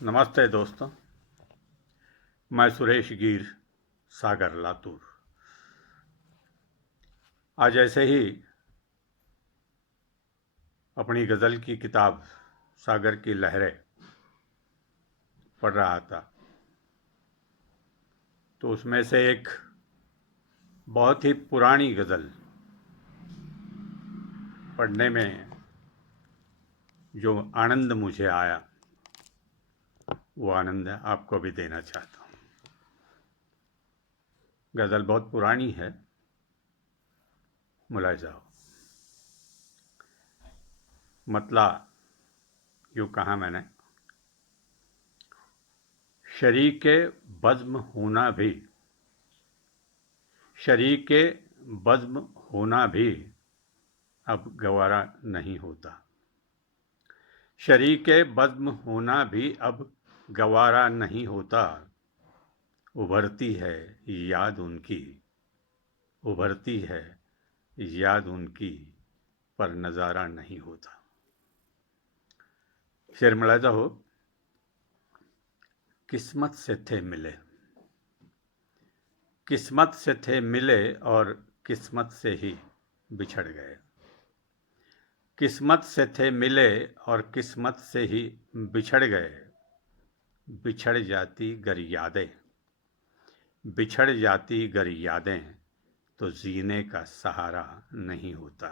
नमस्ते दोस्तों, मैं सुरेश गिर, सागर लातूर। आज ऐसे ही अपनी गज़ल की किताब सागर की लहरें पढ़ रहा था, तो उसमें से एक बहुत ही पुरानी गज़ल पढ़ने में जो आनंद मुझे आया, वो आनंद आपको भी देना चाहता हूँ। गज़ल बहुत पुरानी है, मुलाहिजा हो। मतला यूँ कहा मैंने, शरीके बज़्म होना भी, शरीके बज़्म होना भी अब गवारा नहीं होता। शरीके बज़्म होना भी अब गवारा नहीं होता। उभरती है याद उनकी, उभरती है याद उनकी, पर नज़ारा नहीं होता। शेर मुलाहिजा हो। किस्मत से थे मिले, किस्मत से थे मिले और किस्मत से ही बिछड़ गए। किस्मत से थे मिले और किस्मत से ही बिछड़ गए। बिछड़ जाती गर यादें, बिछड़ जाती गर यादें, तो जीने का सहारा नहीं होता।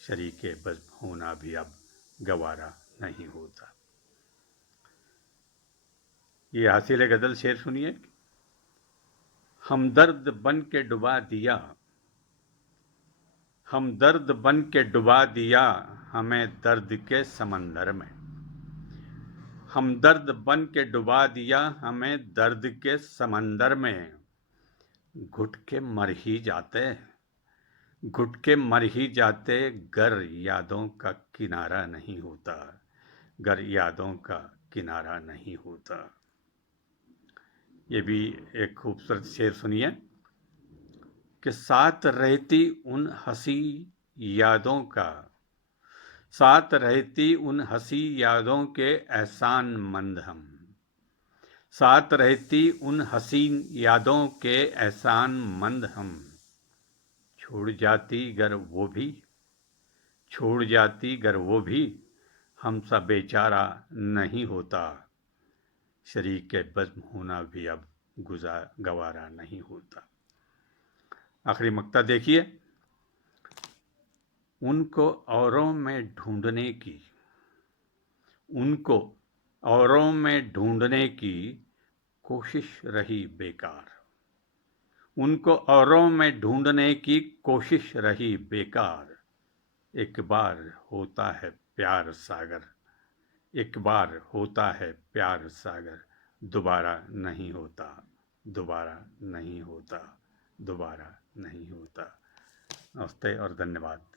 शरीके बज़्म होना भी अब गवारा नहीं होता। ये हासिल गज़ल शेर सुनिए। हमदर्द बन के डुबा दिया, हमदर्द बन के डुबा दिया हमें दर्द के समंदर में। हमदर्द बन के डुबा दिया हमें दर्द के समंदर में। घुट के मर ही जाते, घुट के मर ही जाते, गर यादों का किनारा नहीं होता, गर यादों का किनारा नहीं होता। ये भी एक खूबसूरत शेर सुनिए कि साथ रहती उन हंसी यादों का, साथ रहती उन हंसी यादों के एहसान मंद हम। साथ रहती उन हसीन यादों के एहसान मंद हम। छोड़ जाती गर वो भी, छोड़ जाती गर वो भी, हम सा बेचारा नहीं होता। शरीके बज़्म होना भी अब गवारा नहीं होता। आखिरी मक्ता देखिए। उनको औरों में ढूंढने की, उनको औरों में ढूंढने की कोशिश रही बेकार। उनको औरों में ढूंढने की कोशिश रही बेकार। एक बार होता है प्यार सागर, एक बार होता है प्यार सागर, दोबारा नहीं होता, दोबारा नहीं होता, दोबारा नहीं होता। नमस्ते और धन्यवाद।